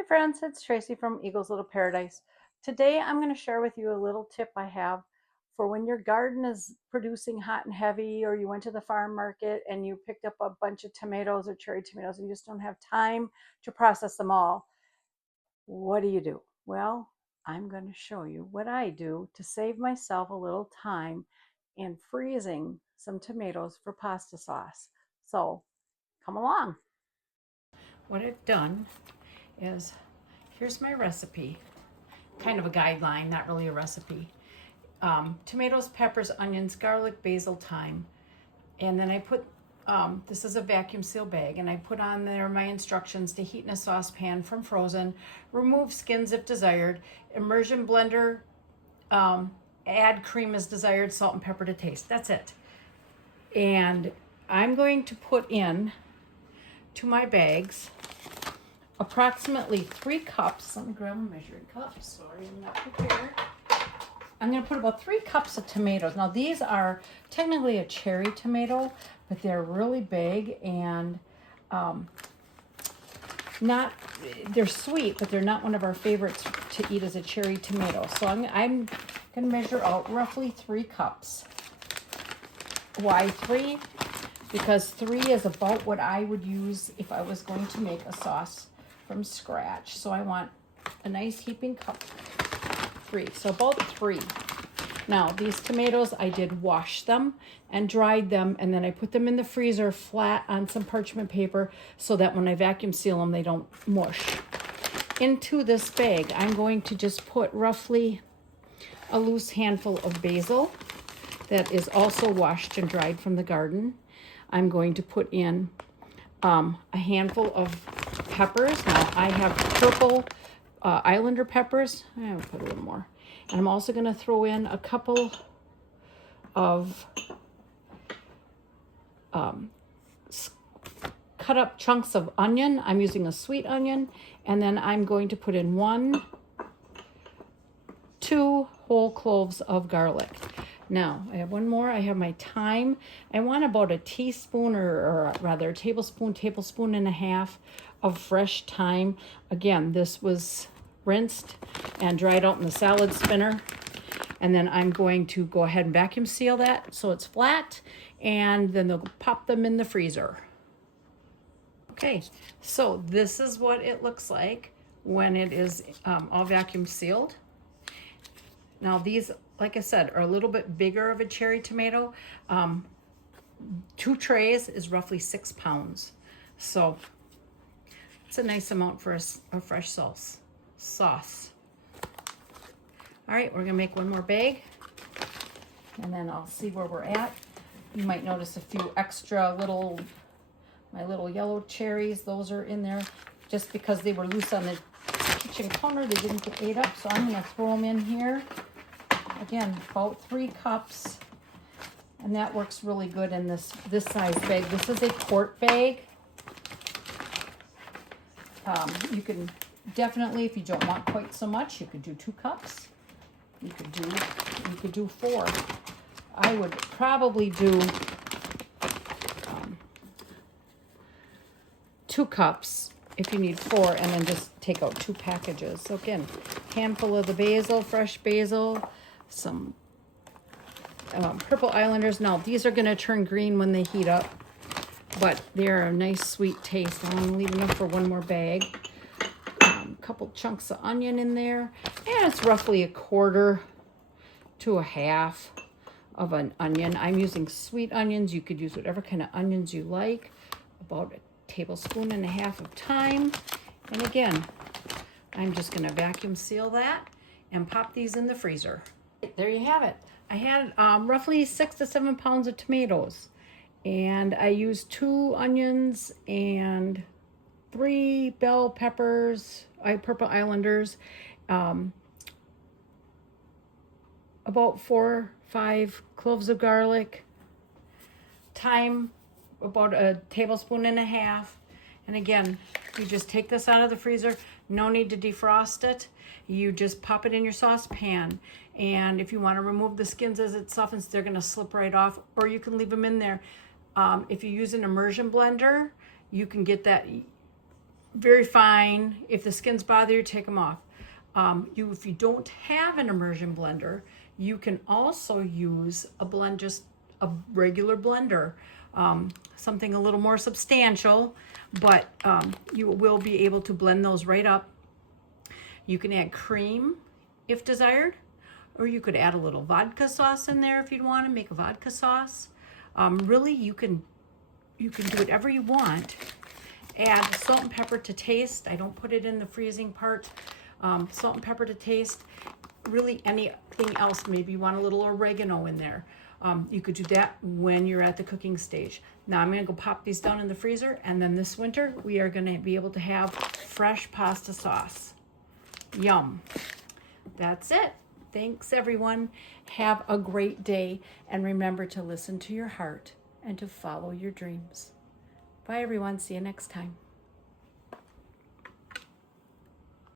Hey friends, it's Tracy from Eagle's Little Paradise. Today I'm going to share with you a little tip I have for when your garden is producing hot and heavy, or you went to the farm market and you picked up a bunch of tomatoes or cherry tomatoes and you just don't have time to process them all. What do? Well, I'm going to show you what I do to save myself a little time in freezing some tomatoes for pasta sauce. So come along. What I've done is, here's my recipe, kind of a guideline, not really a recipe. Tomatoes, peppers, onions, garlic, basil, thyme. And then I put, this is a vacuum seal bag, and I put on there my instructions to heat in a saucepan from frozen, remove skins if desired, immersion blender, add cream as desired, salt and pepper to taste. That's it. And I'm going to put in to my bags approximately 3 cups. Let me grab a measuring cup. Sorry, I'm not prepared. I'm going to put about 3 cups of tomatoes. Now, these are technically a cherry tomato, but they're really big and not, they're sweet, but they're not one of our favorites to eat as a cherry tomato. So I'm going to measure out roughly 3 cups. Why 3? Because 3 is about what I would use if I was going to make a sauce from scratch. So I want a nice heaping cup. 3, so about 3. Now these tomatoes, I did wash them and dried them, and then I put them in the freezer flat on some parchment paper so that when I vacuum seal them, they don't mush. Into this bag, I'm going to just put roughly a loose handful of basil that is also washed and dried from the garden. I'm going to put in a handful of peppers. Now I have purple Islander peppers. I'm gonna put a little more. And I'm also gonna throw in a couple of cut up chunks of onion. I'm using a sweet onion. And then I'm going to put in 2 whole cloves of garlic. Now, I have one more. I have my thyme. I want about a teaspoon, or rather a tablespoon and a half of fresh thyme. Again, this was rinsed and dried out in the salad spinner. And then I'm going to go ahead and vacuum seal that so it's flat, and then they'll pop them in the freezer. Okay, so this is what it looks like when it is all vacuum sealed. Now these, like I said, are a little bit bigger of a cherry tomato. 2 trays is roughly 6 pounds. So it's a nice amount for a fresh sauce. All right, we're gonna make one more bag, and then I'll see where we're at. You might notice a few extra my little yellow cherries. Those are in there just because they were loose on the kitchen counter. They didn't get ate up, so I'm gonna throw them in here. Again, about 3 cups, and that works really good in this size bag. This is a quart bag. You can definitely, if you don't want quite so much, you could do 2 cups. You could do 4. I would probably do 2 cups if you need 4, and then just take out 2 packages. So again, handful of the basil, fresh basil, some purple Islanders. Now these are going to turn green when they heat up, but they're a nice sweet taste. I'm going to leave enough for one more bag. A couple chunks of onion in there, and it's roughly 1/4 to 1/2 of an onion. I'm using sweet onions. You could use whatever kind of onions you like. About a tablespoon and a half of thyme. And again, I'm just going to vacuum seal that and pop these in the freezer. There you have it. I had roughly 6 to 7 pounds of tomatoes, and I used 2 onions and 3 bell peppers, purple Islanders, about 4-5 cloves of garlic, thyme, about a tablespoon and a half. And again, you just take this out of the freezer. No need to defrost it. You just pop it in your saucepan. And if you want to remove the skins as it softens, they're going to slip right off, or you can leave them in there. If you use an immersion blender, you can get that very fine. If the skins bother you, take them off. If you don't have an immersion blender, you can also use just a regular blender, something a little more substantial, but you will be able to blend those right up. You can add cream if desired, or you could add a little vodka sauce in there if you'd want to make a vodka sauce. Really, you can do whatever you want. Add salt and pepper to taste. I don't put it in the freezing part. Salt and pepper to taste. Really, anything else, maybe you want a little oregano in there. You could do that when you're at the cooking stage. Now I'm going to go pop these down in the freezer, and then this winter we are going to be able to have fresh pasta sauce. Yum. That's it. Thanks, everyone. Have a great day, and remember to listen to your heart and to follow your dreams. Bye, everyone. See you next time.